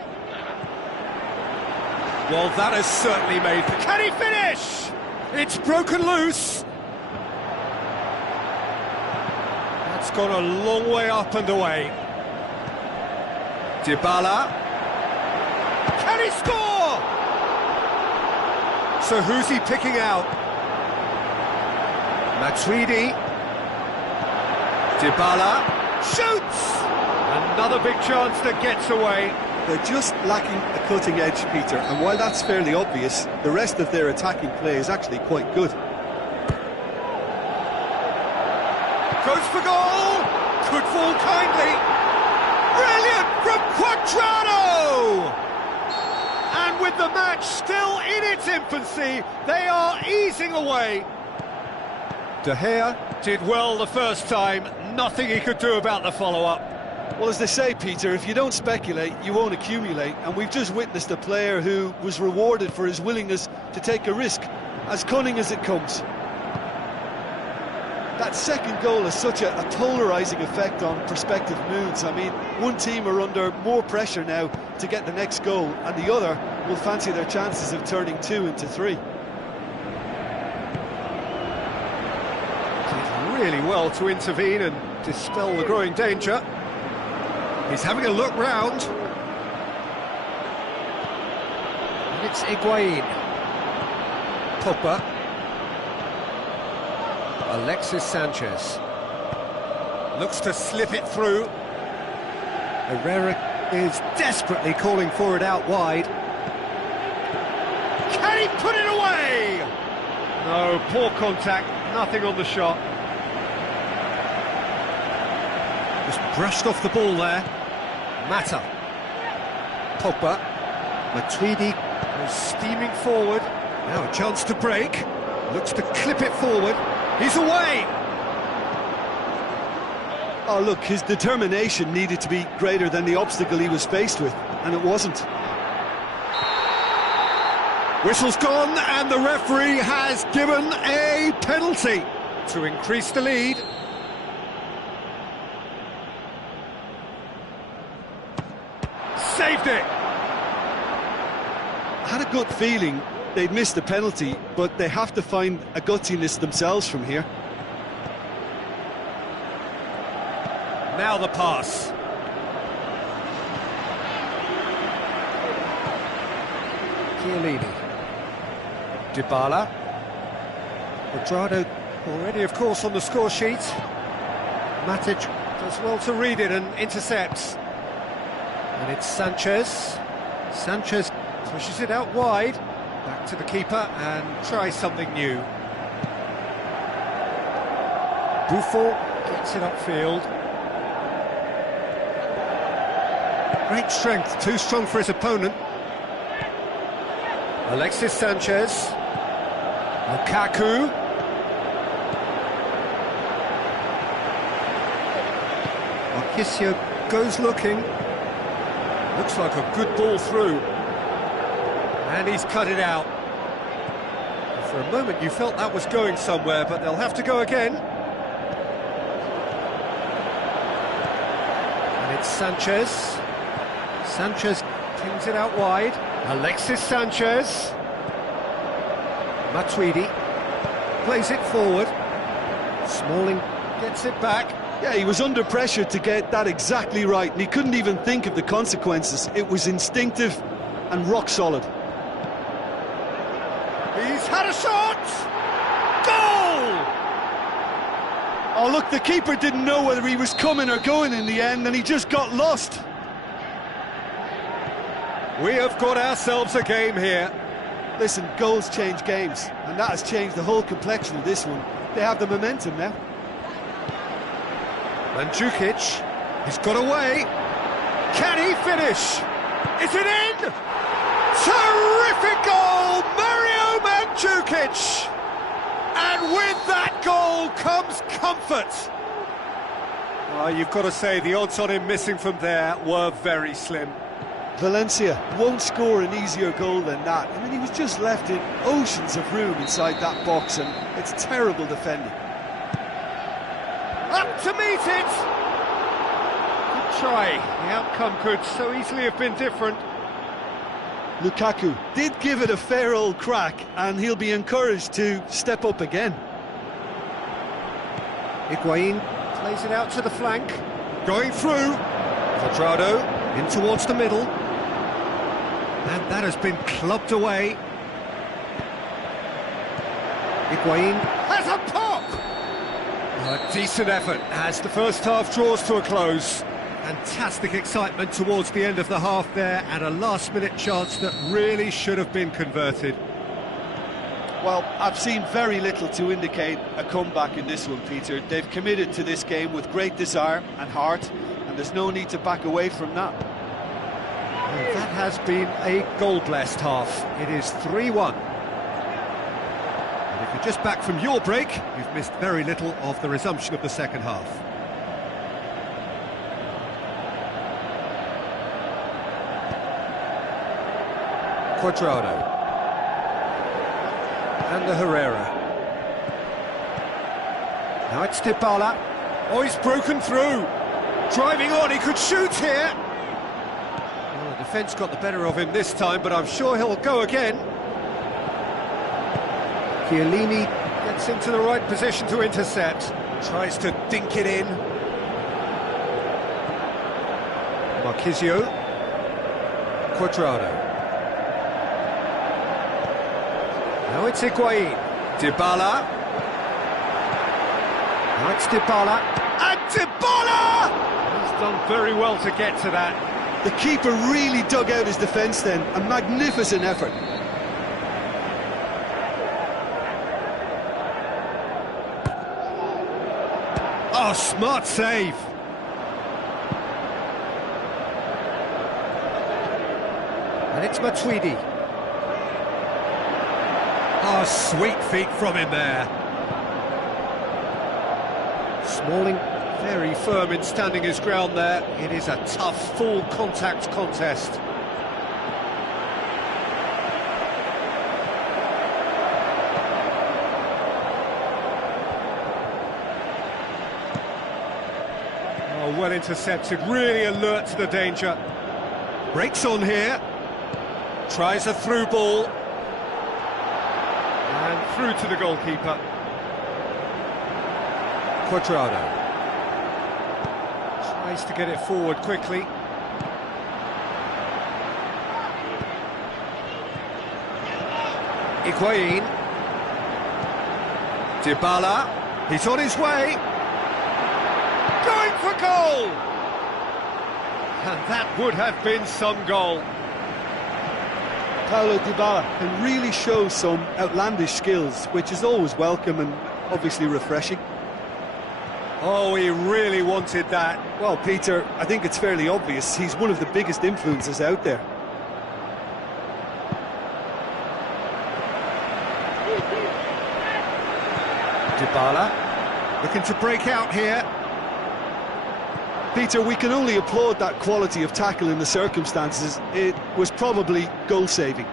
Well, that has certainly made... Can he finish? It's broken loose. That's gone a long way up and away. Dybala. Can he score? So who's he picking out? Matuidi. Dybala shoots! Another big chance that gets away. They're just lacking a cutting edge, Peter, and while that's fairly obvious, the rest of their attacking play is actually quite good. Goes for goal! Could fall kindly. Brilliant from Cuadrado! And with the match still in its infancy, they are easing away. De Gea did well the first time, nothing he could do about the follow-up. Well, as they say, Peter, if you don't speculate, you won't accumulate. And we've just witnessed a player who was rewarded for his willingness to take a risk, as cunning as it comes. That second goal has such a polarising effect on prospective moods. I mean, one team are under more pressure now to get the next goal, and the other will fancy their chances of turning 2 into 3. Did really well to intervene and dispel the growing danger. He's having a look round. And it's Higuain. Pogba. Alexis Sanchez. Looks to slip it through. Herrera is desperately calling for it out wide. Can he put it away? No, poor contact, nothing on the shot. Just brushed off the ball there. Mata. Pogba. Matuidi goes steaming forward. Now a chance to break. Looks to clip it forward. He's away! Oh, look, his determination needed to be greater than the obstacle he was faced with, and it wasn't. Whistle's gone, and the referee has given a penalty to increase the lead. Saved it! I had a gut feeling they'd missed the penalty, but they have to find a gutsiness themselves from here. Now the pass. Chiellini. Dybala. Cuadrado already, of course, on the score sheet. Matic does well to read it and intercepts. And it's Sanchez. Sanchez pushes it out wide. Back to the keeper and tries something new. Buffon gets it upfield. Great strength, too strong for his opponent. Alexis Sanchez. Lukaku. Marquisio goes looking. Looks like a good ball through. And he's cut it out. For a moment you felt that was going somewhere, but they'll have to go again. And it's Sanchez. Sanchez pings it out wide. Alexis Sanchez. Matuidi plays it forward. Smalling gets it back. Yeah, he was under pressure to get that exactly right, and he couldn't even think of the consequences. It was instinctive and rock solid. He's had a shot! Goal! Oh, look, the keeper didn't know whether he was coming or going in the end, and he just got lost. We have got ourselves a game here. Listen, goals change games, and that has changed the whole complexion of this one. They have the momentum now. Mandzukic, he's got away. Can he finish? Is it in? Terrific goal, Mario Mandzukic! And with that goal comes comfort. You've got to say, the odds on him missing from there were very slim. Valencia won't score an easier goal than that. I mean, he was just left in oceans of room inside that box, and it's terrible defending. Up to meet it! Good try. The outcome could so easily have been different. Lukaku did give it a fair old crack, and he'll be encouraged to step up again. Higuain plays it out to the flank. Going through. Cuadrado in towards the middle. And that has been clubbed away. Higuain has a pop! A decent effort as the first half draws to a close. Fantastic excitement towards the end of the half there, and a last-minute chance that really should have been converted. Well, I've seen very little to indicate a comeback in this one, Peter. They've committed to this game with great desire and heart, and there's no need to back away from that. Well, that has been a goal-blessed half. It is 3-1. And if you're just back from your break, you've missed very little of the resumption of the second half. Cuadrado. And the Herrera. Now it's Dybala. Oh, he's broken through. Driving on, he could shoot here. Well, the defence got the better of him this time, but I'm sure he'll go again. Chiellini gets into the right position to intercept. Tries to dink it in. Marquisio. Cuadrado. Now it's Higuain. Dybala. Now it's Dybala. And Dybala! He's done very well to get to that. The keeper really dug out his defence then. A magnificent effort. Oh, smart save. And it's Matuidi. Oh, sweet feet from him there. Smalling very firm in standing his ground there. It is a tough, full contact contest. Oh, well intercepted, really alert to the danger. Breaks on here. Tries a through ball. And through to the goalkeeper. Cuadrado. Tries to get it forward quickly. Higuain. Dybala. He's on his way. Going for goal! And that would have been some goal. Paulo Dybala can really show some outlandish skills, which is always welcome and obviously refreshing. Oh, he really wanted that. Well, Peter, I think it's fairly obvious he's one of the biggest influences out there. Dybala looking to break out here. Peter, we can only applaud that quality of tackle in the circumstances. It was probably goal-saving.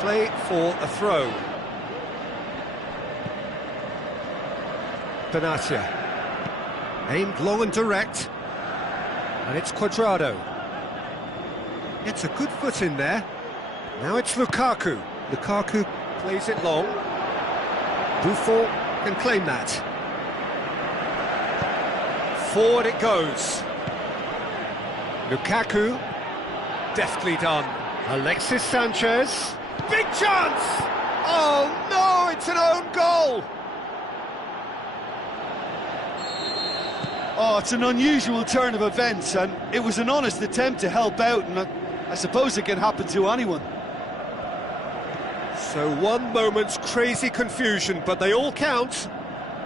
Play for a throw. Benatia. Aimed long and direct. And it's Cuadrado. Gets a good foot in there. Now it's Lukaku. Lukaku plays it long. Buffon can claim that. Forward it goes. Lukaku. Deftly done. Alexis Sanchez. Big chance! Oh no, it's an own goal! Oh, it's an unusual turn of events, and it was an honest attempt to help out, and I suppose it can happen to anyone. So one moment's crazy confusion, but they all count.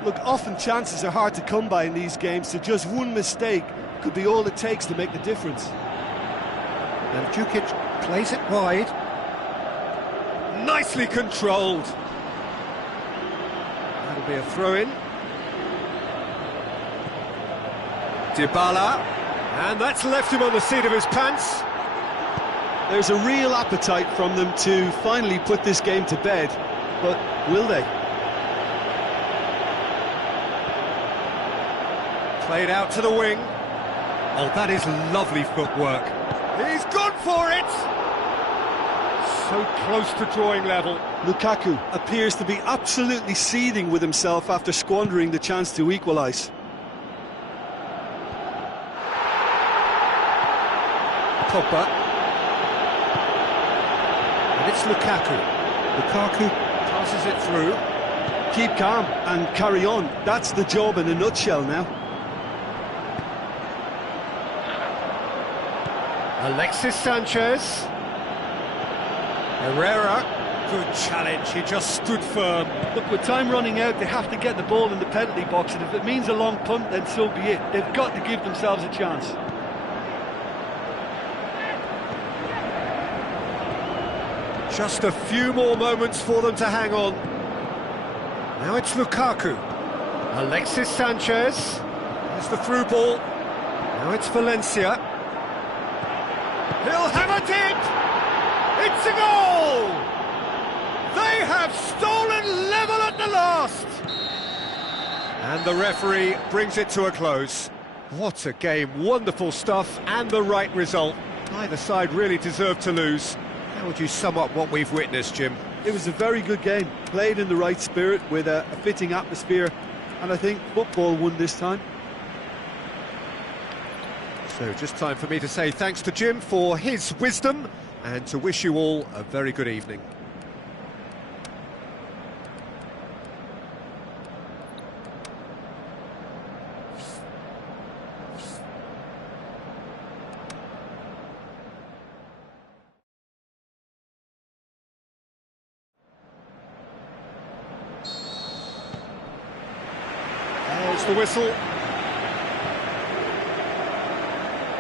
Look, often chances are hard to come by in these games, so just one mistake could be all it takes to make the difference. And Djukic plays it wide. Nicely controlled. That'll be a throw-in. Dybala, and that's left him on the seat of his pants. There's a real appetite from them to finally put this game to bed, but will they? Played out to the wing. Oh, that is lovely footwork. He's gone for it! So close to drawing level. Lukaku appears to be absolutely seething with himself after squandering the chance to equalise. Pogba. And it's Lukaku. Lukaku passes it through. Keep calm and carry on. That's the job in a nutshell now. Alexis Sanchez. Herrera. Good challenge, he just stood firm. Look, with time running out, they have to get the ball in the penalty box, and if it means a long punt, then so be it. They've got to give themselves a chance. Just a few more moments for them to hang on. Now it's Lukaku. Alexis Sanchez. There's the through ball. Now it's Valencia. He'll have a dip! It's a goal! They have stolen level at the last! And the referee brings it to a close. What a game, wonderful stuff, and the right result. Neither side really deserved to lose. How would you sum up what we've witnessed, Jim? It was a very good game, played in the right spirit with a fitting atmosphere, and I think football won this time. So just time for me to say thanks to Jim for his wisdom and to wish you all a very good evening. There's the whistle.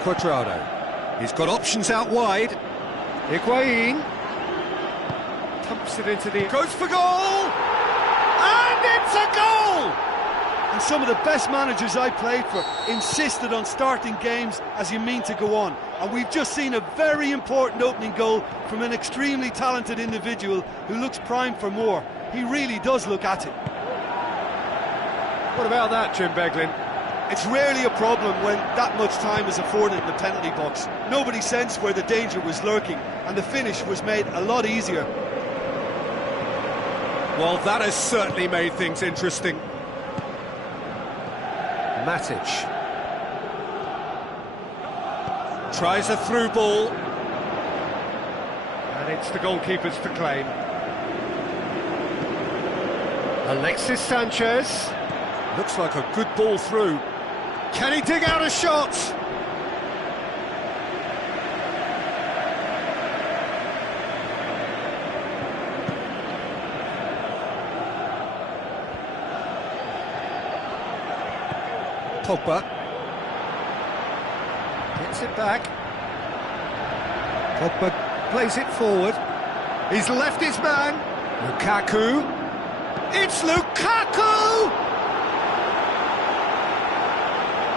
Quadrado. He's got options out wide. Higuain. Pumps it into the... Goes for goal! And it's a goal! And some of the best managers I played for insisted on starting games as you mean to go on. And we've just seen a very important opening goal from an extremely talented individual who looks primed for more. He really does look at it. What about that, Jim Beglin? It's rarely a problem when that much time is afforded in the penalty box. Nobody sensed where the danger was lurking, and the finish was made a lot easier. Well, that has certainly made things interesting. Matic. Tries a through ball. And it's the goalkeeper's to claim. Alexis Sanchez. Looks like a good ball through. Can he dig out a shot? Pogba gets it back. Pogba plays it forward. He's left his man. Lukaku. It's Lukaku!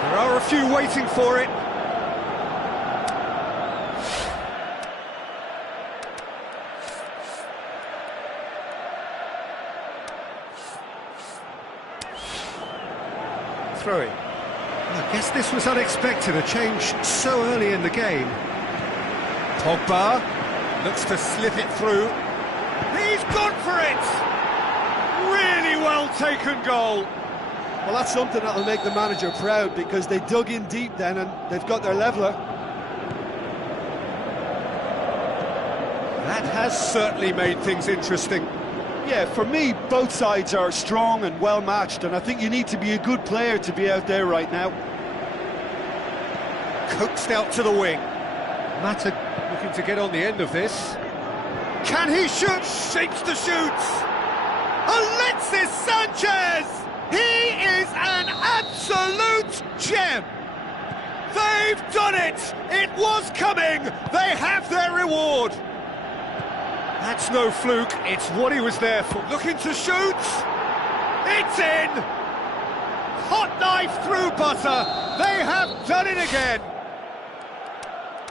There are a few waiting for it. Throw it. I guess this was unexpected, a change so early in the game. Pogba looks to slip it through. He's gone for it! Really well taken goal. Well, that's something that'll make the manager proud, because they dug in deep then and they've got their leveller. That has certainly made things interesting. Yeah, for me, both sides are strong and well matched, and I think you need to be a good player to be out there right now. Coaxed out to the wing. Mata looking to get on the end of this. Can he shoot? Shapes to shoot. Alexis Sanchez! He is an absolute gem! They've done it! It was coming! They have their reward! That's no fluke, it's what he was there for. Looking to shoot! It's in! Hot knife through butter! They have done it again!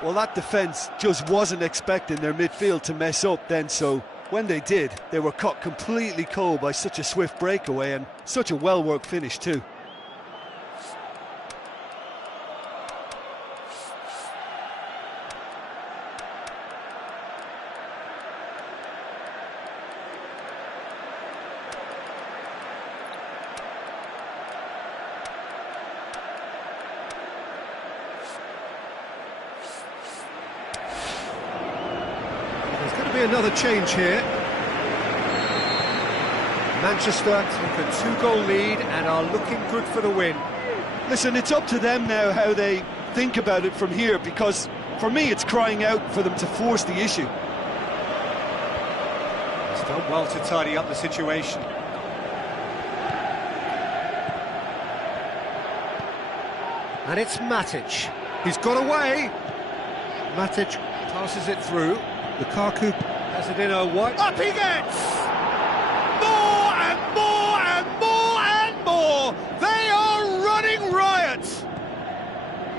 Well, that defence just wasn't expecting their midfield to mess up then, so when they did, they were caught completely cold by such a swift breakaway and such a well-worked finish too. There's going to be another change here. Manchester take a two-goal lead and are looking good for the win. Listen, it's up to them now how they think about it from here, because For me, it's crying out for them to force the issue. He's done well to tidy up the situation. And it's Matic. He's got away. Matic passes it through. Lukaku has it in a wide. Up he gets! More and more and more and more! They are running riot!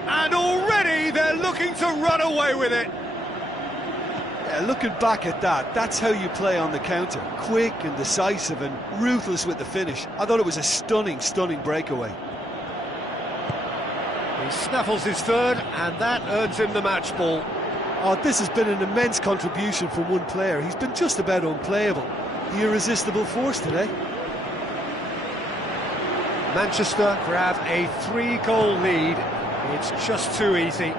And already they're looking to run away with it. Yeah, looking back at that, that's how you play on the counter. Quick and decisive and ruthless with the finish. I thought it was a stunning, stunning breakaway. He snaffles his third, and that earns him the match ball. Oh, this has been an immense contribution from one player. He's been just about unplayable. The irresistible force today. Manchester grab a 3-goal lead. It's just too easy.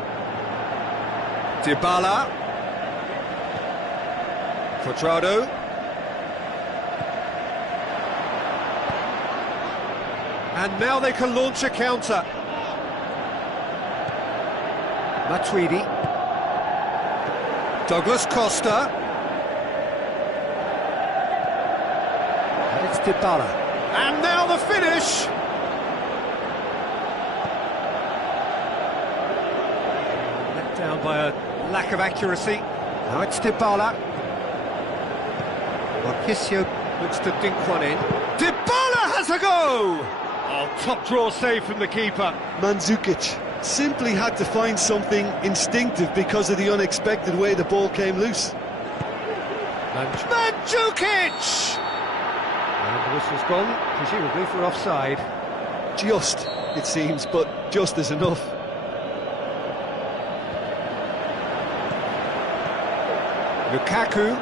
Dybala. Cuadrado. And now they can launch a counter. Matuidi. Douglas Costa. And it's Dybala. And now the finish! Let down by a lack of accuracy. Now it's Dybala. Marquisio looks to dink one in. Dybala has a go! Oh, top draw save from the keeper. Mandzukic simply had to find something instinctive because of the unexpected way the ball came loose. Mandzukic! And the whistle's gone, presumably for offside. Just, it seems, but just is enough. Lukaku.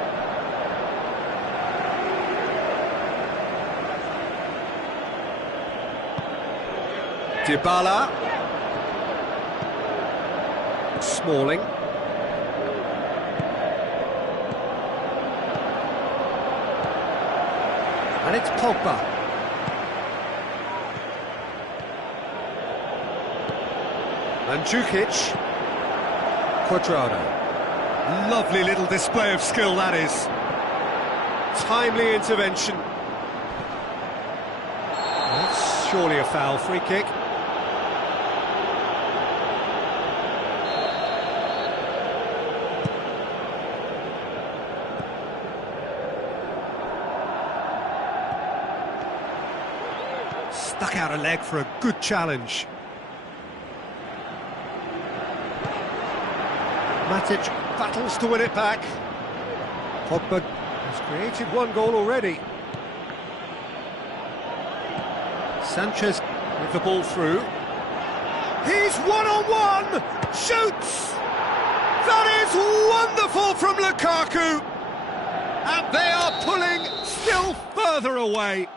Dybala. Smalling. And it's Pogba. Mandzukic. Cuadrado. Lovely little display of skill, that is. Timely intervention. That's surely a foul. Free kick. Stuck out a leg for a good challenge. Matic battles to win it back. Pogba has created one goal already. Sanchez with the ball through. He's one-on-one! Shoots! That is wonderful from Lukaku! And they are pulling still further away.